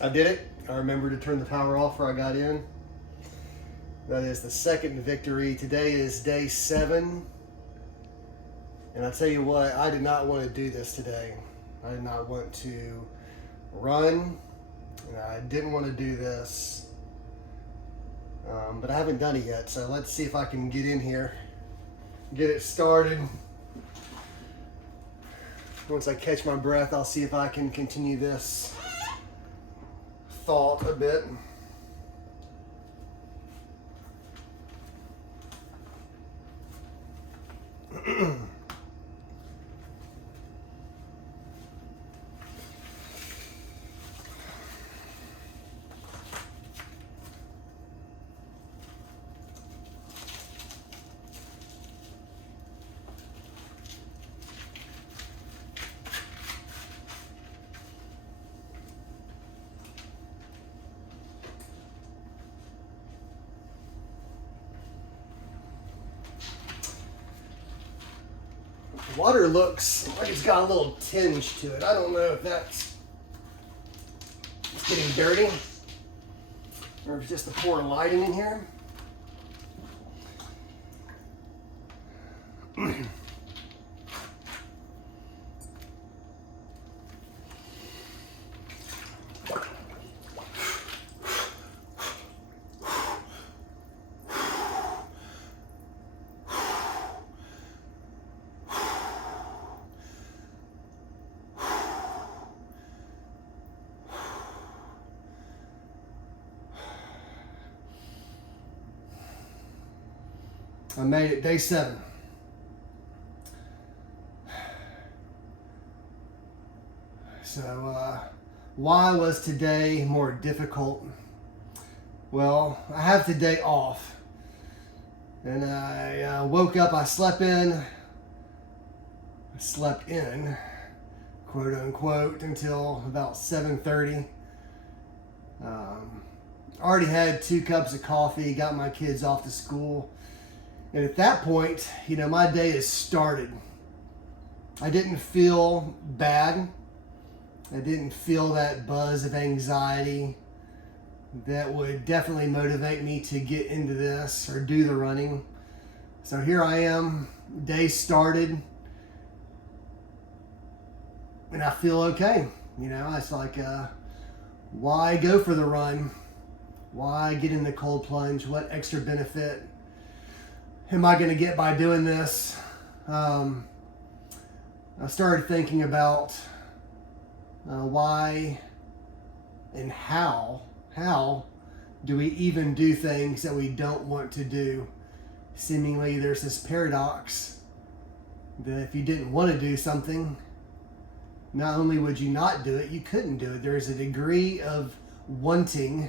I did it. I remembered to turn the power off where I got in. That is the second victory. Today is day 7. And I tell you what, I did not want to do this today. I did not want to run. And I didn't want to do this. But I haven't done it yet. So let's see if I can get in here. Get it started. Once I catch my breath, I'll see if I can continue this thought a bit. Water looks like it's got a little tinge to it. I don't know if that's getting dirty or if it's just the poor lighting in here. I made it day 7. So, why was today more difficult? Well, I have today off. And I woke up, I slept in, quote unquote, until about 7:30. Already had 2 cups of coffee, got my kids off to school. And at that point, my day has started. I didn't feel bad. I didn't feel that buzz of anxiety that would definitely motivate me to get into this or do the running. So here I am, day started, and I feel okay. It's like, why go for the run? Why get in the cold plunge? What extra benefit am I going to get by doing this? I started thinking about why and how do we even do things that we don't want to do? Seemingly there's this paradox that if you didn't want to do something, not only would you not do it, you couldn't do it. There's a degree of wanting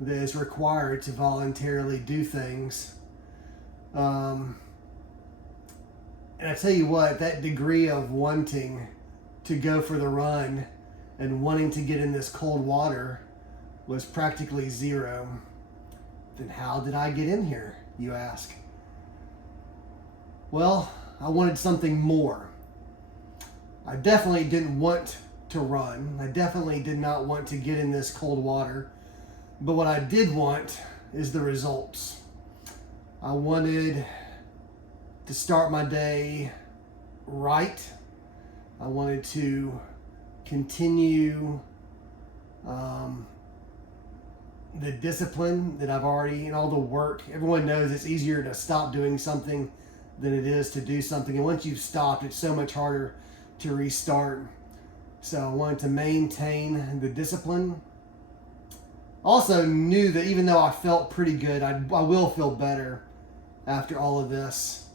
that is required to voluntarily do things. And I tell you what, that degree of wanting to go for the run and wanting to get in this cold water was practically zero. Then how did I get in here, you ask? Well, I wanted something more. I definitely didn't want to run. I definitely did not want to get in this cold water. But what I did want is the results. I wanted to start my day right. I wanted to continue the discipline that I've already, and all the work. Everyone knows it's easier to stop doing something than it is to do something. And once you've stopped, it's so much harder to restart. So I wanted to maintain the discipline. Also knew that even though I felt pretty good, I will feel better after all of this.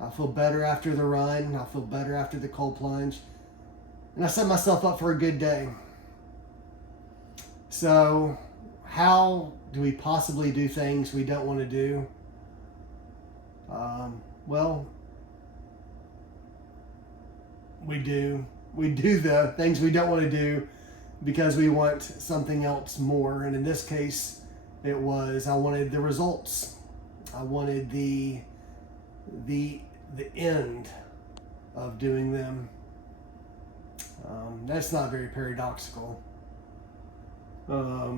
I feel better after the run. I feel better after the cold plunge. And I set myself up for a good day. So, how do we possibly do things we don't want to do? Well, we do. We do the things we don't want to do because we want something else more. And in this case, it was I wanted the results. I wanted the end of doing them. That's not very paradoxical. I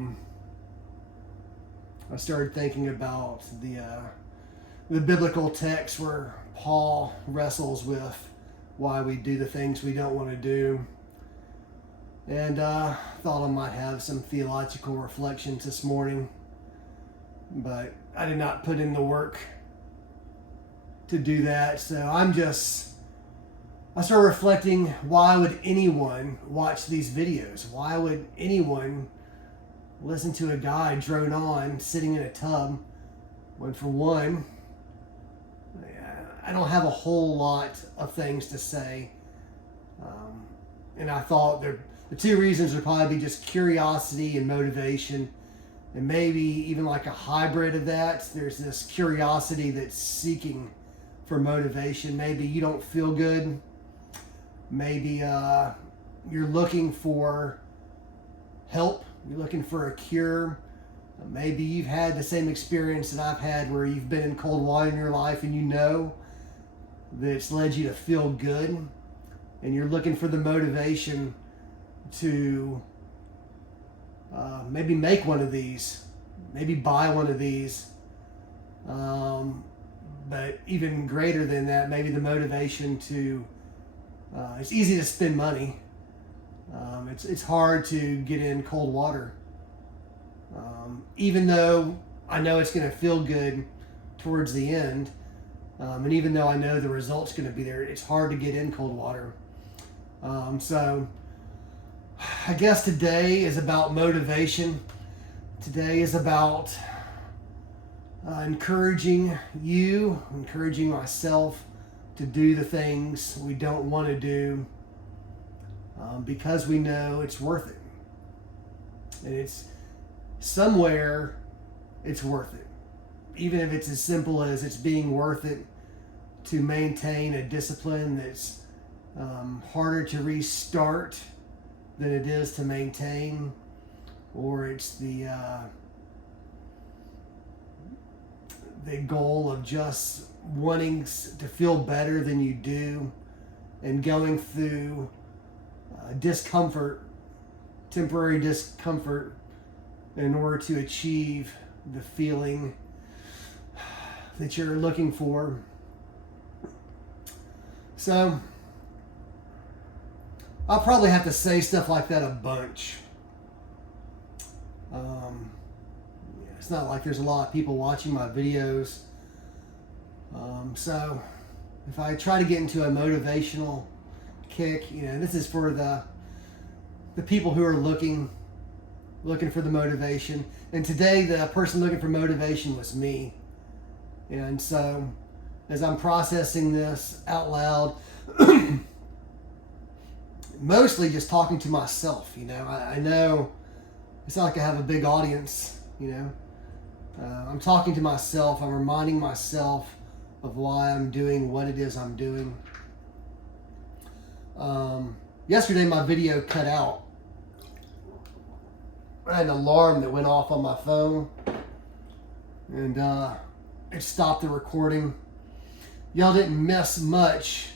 started thinking about the biblical text where Paul wrestles with why we do the things we don't want to do. And thought I might have some theological reflections this morning, but I did not put in the work to do that. So I started reflecting, why would anyone watch these videos? Why would anyone listen to a guy drone on sitting in a tub when, for one, I don't have a whole lot of things to say. And I thought the two reasons would probably be just curiosity and motivation, and maybe even like a hybrid of that. There's this curiosity that's seeking for motivation. Maybe you don't feel good. Maybe you're looking for help. You're looking for a cure. Maybe you've had the same experience that I've had, where you've been in cold water in your life and you know that it's led you to feel good, and you're looking for the motivation to maybe make one of these, maybe buy one of these, but even greater than that, maybe the motivation to it's easy to spend money. It's hard to get in cold water, even though I know it's going to feel good towards the end, and even though I know the result's going to be there, it's hard to get in cold water. So I guess today is about motivation. Today is about encouraging you, encouraging myself to do the things we don't want to do, because we know it's worth it. And it's somewhere it's worth it. Even if it's as simple as it's being worth it to maintain a discipline that's harder to restart than it is to maintain, or it's the goal of just wanting to feel better than you do and going through discomfort, temporary discomfort, in order to achieve the feeling that you're looking for. So I'll probably have to say stuff like that a bunch. It's not like there's a lot of people watching my videos. So if I try to get into a motivational kick, this is for the people who are looking for the motivation. And today the person looking for motivation was me. And so as I'm processing this out loud, mostly just talking to myself, I know it's not like I have a big audience, I'm talking to myself. I'm reminding myself of why I'm doing what it is I'm doing. Yesterday my video cut out. I had an alarm that went off on my phone, and it stopped the recording. Y'all didn't miss much.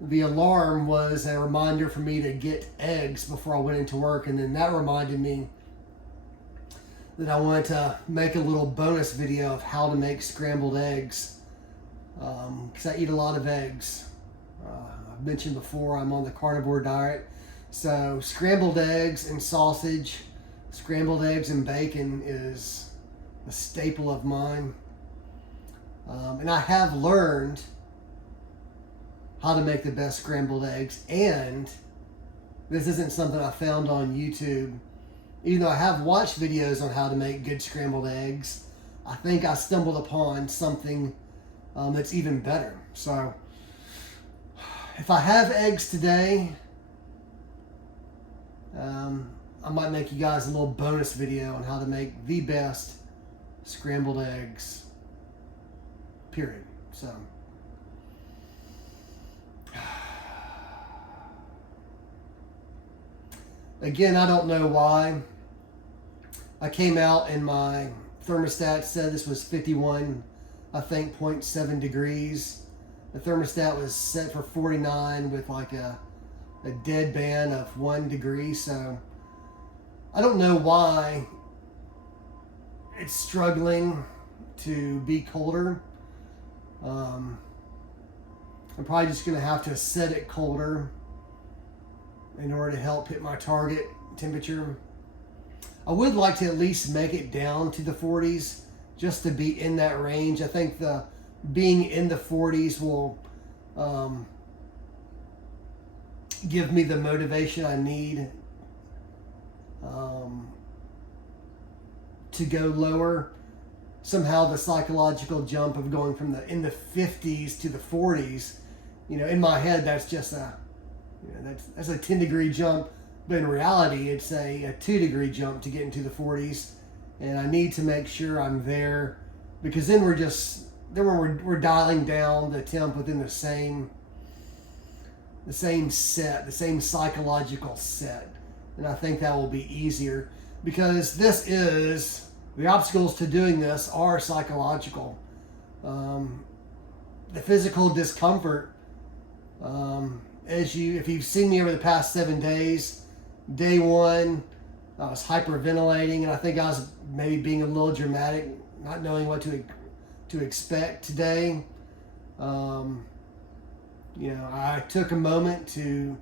The alarm was a reminder for me to get eggs before I went into work, and then that reminded me that I wanted to make a little bonus video of how to make scrambled eggs, because I eat a lot of eggs. I've mentioned before I'm on the carnivore diet, so scrambled eggs and sausage, scrambled eggs and bacon is a staple of mine. And I have learned how to make the best scrambled eggs, and this isn't something I found on YouTube. Even though I have watched videos on how to make good scrambled eggs, I think I stumbled upon something that's even better. So if I have eggs today, I might make you guys a little bonus video on how to make the best scrambled eggs, period. So again, I don't know why. I came out and my thermostat said this was 51, I think, 0.7 degrees. The thermostat was set for 49 with like a dead band of 1 degree. So I don't know why it's struggling to be colder. I'm probably just going to have to set it colder in order to help hit my target temperature. I would like to at least make it down to the 40s just to be in that range. I think the being in the 40s will give me the motivation I need to go lower. Somehow the psychological jump of going from in the 50s to the 40s, in my head that's just that's a 10-degree jump, but in reality it's a 2-degree jump to get into the 40s, and I need to make sure I'm there, because then we're dialing down the temp within the same set, the same psychological set, and I think that will be easier, because the obstacles to doing this are psychological. The physical discomfort, if you've seen me over the past 7 days, day one, I was hyperventilating, and I think I was maybe being a little dramatic, not knowing what to expect today. I took a moment to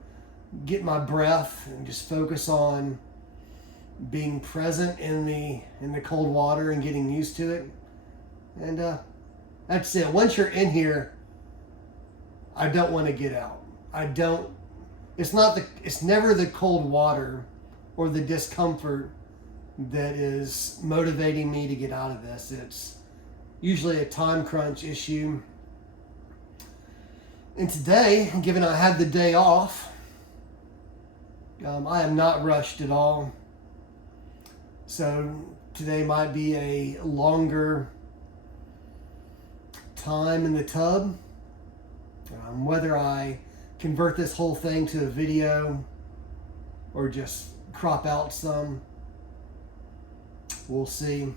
get my breath and just focus on being present in the cold water and getting used to it. And that's it. Once you're in here, I don't want to get out. It's never the cold water or the discomfort that is motivating me to get out of this. It's usually a time crunch issue. And today, given I had the day off, I am not rushed at all. So today might be a longer time in the tub. Whether I convert this whole thing to a video or just crop out some, we'll see.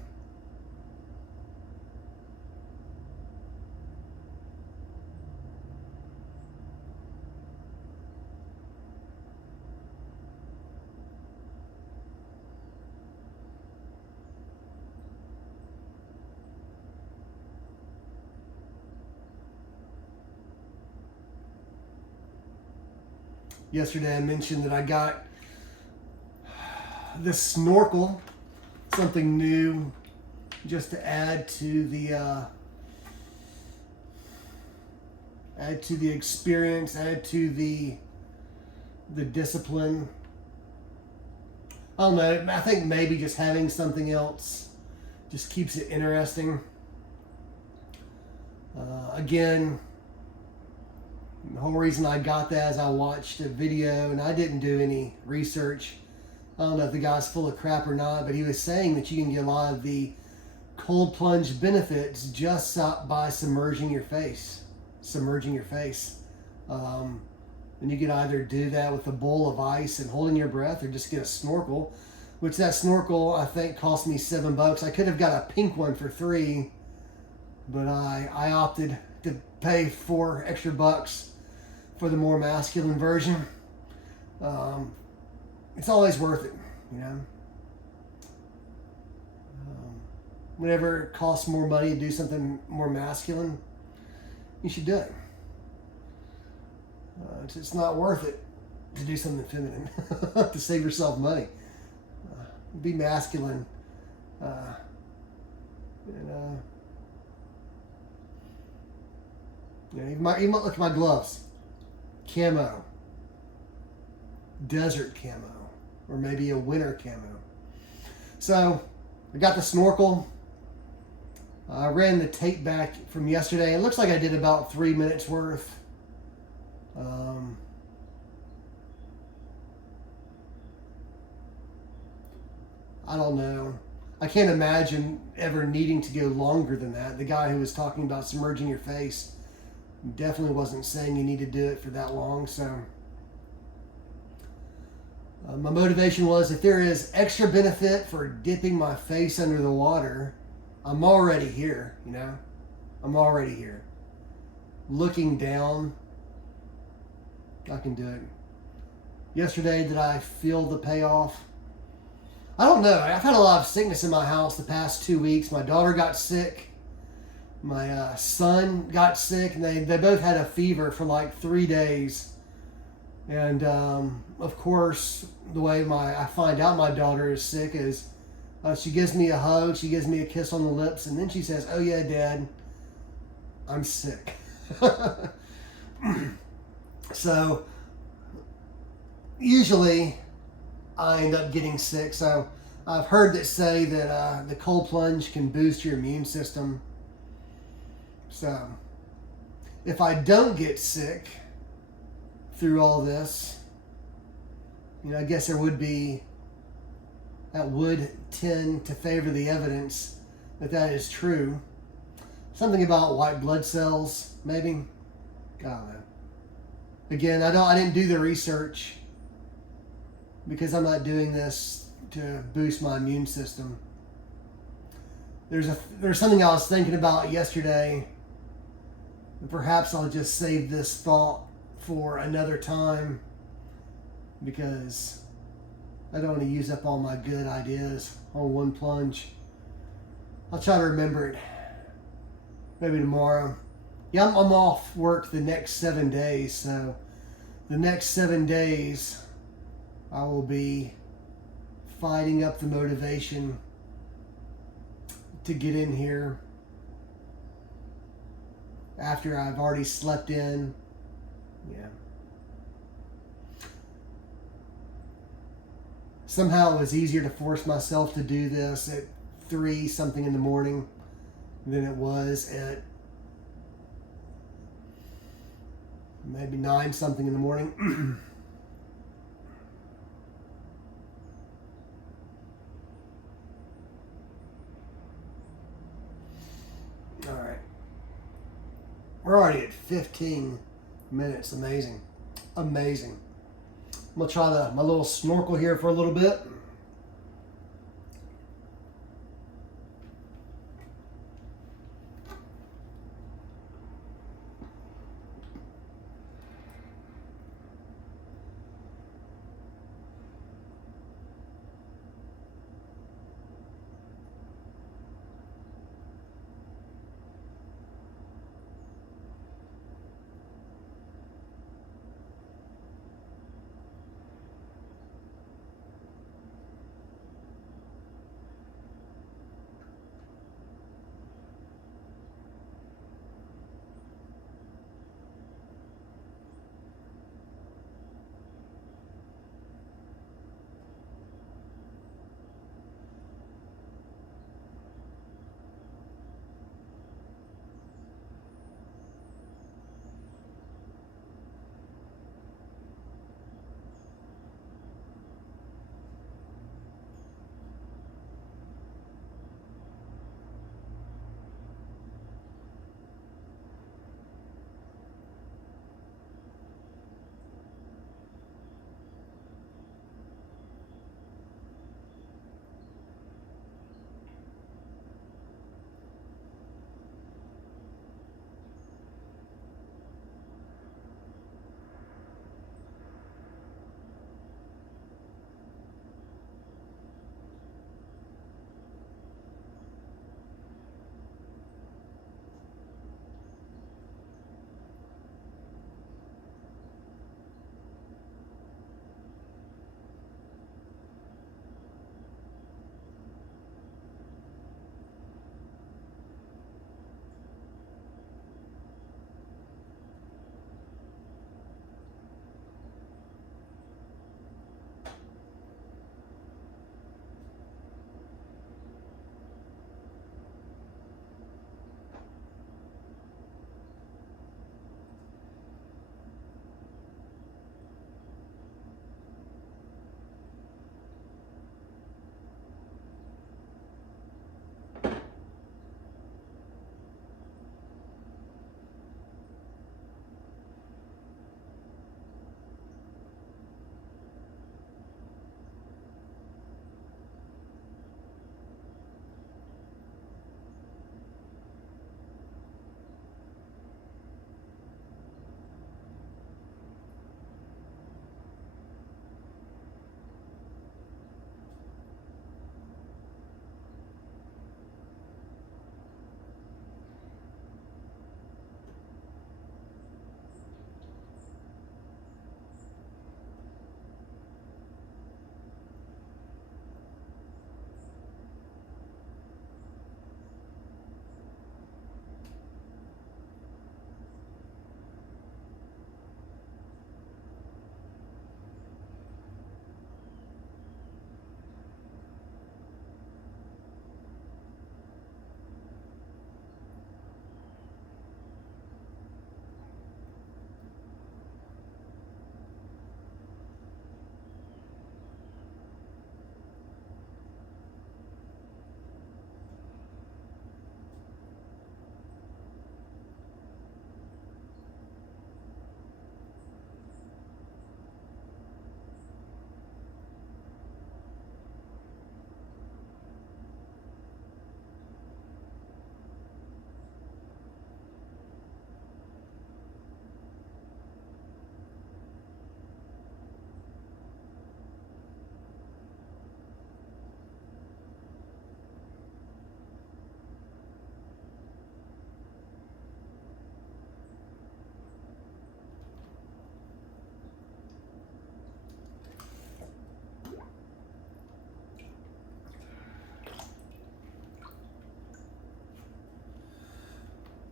Yesterday I mentioned that I got this Snorkel, something new, just to add to the experience, add to the discipline. I don't know. I think maybe just having something else just keeps it interesting. Again, the whole reason I got that is I watched a video, and I didn't do any research. I don't know if the guy's full of crap or not, but he was saying that you can get a lot of the cold plunge benefits just by submerging your face. And you can either do that with a bowl of ice and holding your breath, or just get a snorkel, which that snorkel I think cost me $7. I could have got a pink one for $3, but I opted to pay $4 extra for the more masculine version. It's always worth it, whenever it costs more money to do something more masculine, you should do it. It's not worth it to do something feminine to save yourself money. Be masculine. You might look at my gloves. Camo. Desert camo. Or maybe a winter camo. So, I got the snorkel. I ran the tape back from yesterday. It looks like I did about 3 minutes worth. I don't know. I can't imagine ever needing to go longer than that. The guy who was talking about submerging your face definitely wasn't saying you need to do it for that long. So my motivation was, if there is extra benefit for dipping my face under the water, I'm already here, I'm already here. Looking down, I can do it. Yesterday, did I feel the payoff? I don't know. I've had a lot of sickness in my house the past 2 weeks. My daughter got sick. My son got sick, and they both had a fever for like 3 days. And of course, the way I find out my daughter is sick is she gives me a hug, she gives me a kiss on the lips, and then she says, "Oh yeah, Dad, I'm sick." So usually I end up getting sick. So I've heard that say that the cold plunge can boost your immune system. So if I don't get sick through all this, I guess that would tend to favor the evidence that is true. Something about white blood cells, maybe. I don't know. Again, I didn't do the research because I'm not doing this to boost my immune system. There's something I was thinking about yesterday. Perhaps I'll just save this thought for another time because I don't want to use up all my good ideas on one plunge. I'll try to remember it maybe tomorrow. Yeah, I'm off work the next 7 days, so the next 7 days I will be fighting up the motivation to get in here after I've already slept in. Yeah. Somehow it was easier to force myself to do this at 3 something in the morning than it was at maybe 9 something in the morning. All right. We're already at 15 minutes. Amazing. Amazing. I'm going to try my little snorkel here for a little bit.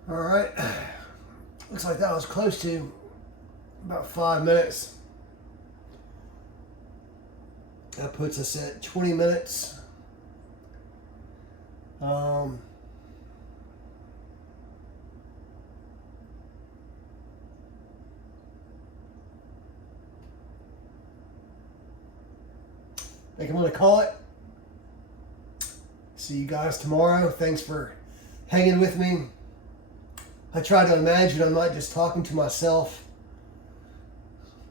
All right. Looks like that was close to about 5 minutes. That puts us at 20 minutes. I think I'm going to call it. See you guys tomorrow. Thanks for hanging with me. I try to imagine I'm not just talking to myself,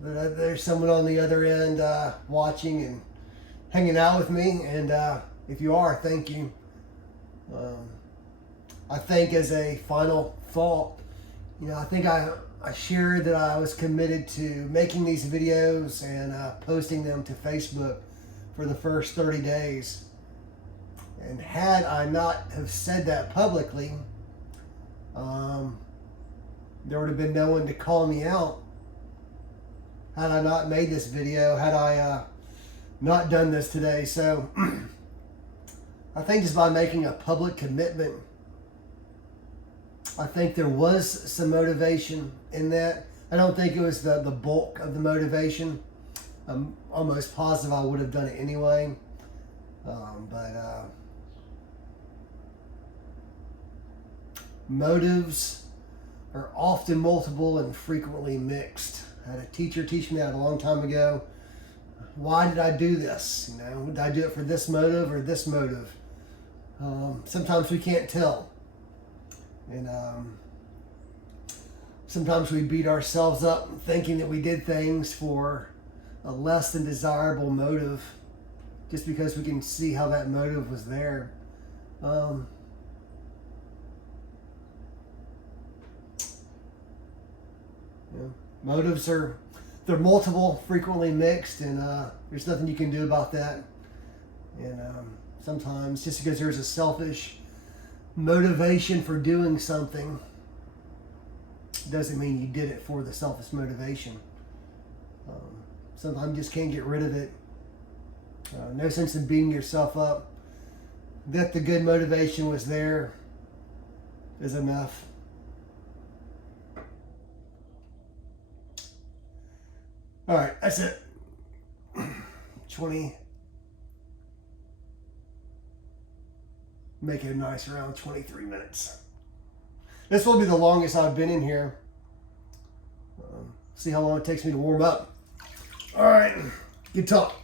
but there's someone on the other end watching and hanging out with me. And if you are, thank you. I think as a final thought, I think I shared that I was committed to making these videos and posting them to Facebook for the first 30 days. And had I not have said that publicly, there would have been no one to call me out. Had I not made this video, had I not done this today. So I think just by making a public commitment, I think there was some motivation in that. I don't think it was the bulk of the motivation. I'm almost positive I would have done it anyway. But motives are often multiple and frequently mixed. I had a teacher teach me that a long time ago. Why did I do this? Did I do it for this motive or this motive? Sometimes we can't tell. And sometimes we beat ourselves up thinking that we did things for a less than desirable motive just because we can see how that motive was there. Motives they're multiple, frequently mixed, and there's nothing you can do about that. And sometimes just because there's a selfish motivation for doing something doesn't mean you did it for the selfish motivation. Sometimes you just can't get rid of it. No sense in beating yourself up. That the good motivation was there is enough. All right, that's it. 20. Make it nice around 23 minutes. This will be the longest I've been in here. See how long it takes me to warm up. All right, good talk.